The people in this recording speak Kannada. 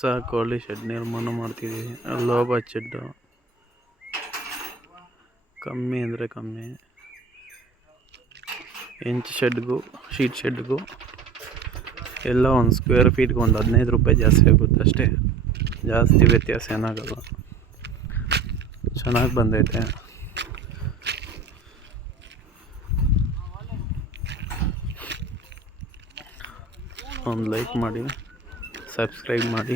ಹೊಸ ಕೋಳಿ ಶೆಡ್ ನಿರ್ಮಾಣ ಮಾಡ್ತಿದ್ದೀವಿ. ಲೋ ಬಜೆಟ್ಟು, ಕಮ್ಮಿ ಅಂದರೆ ಕಮ್ಮಿ. ಇಂಚ್ ಶೆಡ್ಗೂ ಶೀಟ್ ಶೆಡ್ಗೂ ಎಲ್ಲ ಒಂದು ಸ್ಕ್ವೇರ್ ಫೀಟ್ಗೆ ಒಂದು 15 ರೂಪಾಯಿ ಜಾಸ್ತಿ ಆಗುತ್ತೆ ಅಷ್ಟೇ. ಜಾಸ್ತಿ ವ್ಯತ್ಯಾಸ ಏನಾಗಲ್ಲ. ಚೆನ್ನಾಗಿ ಬಂದೈತೆ. ಒಂದು ಲೈಕ್ ಮಾಡಿ, ಸಬ್ಸ್ಕ್ರೈಬ್ ಮಾಡಿ.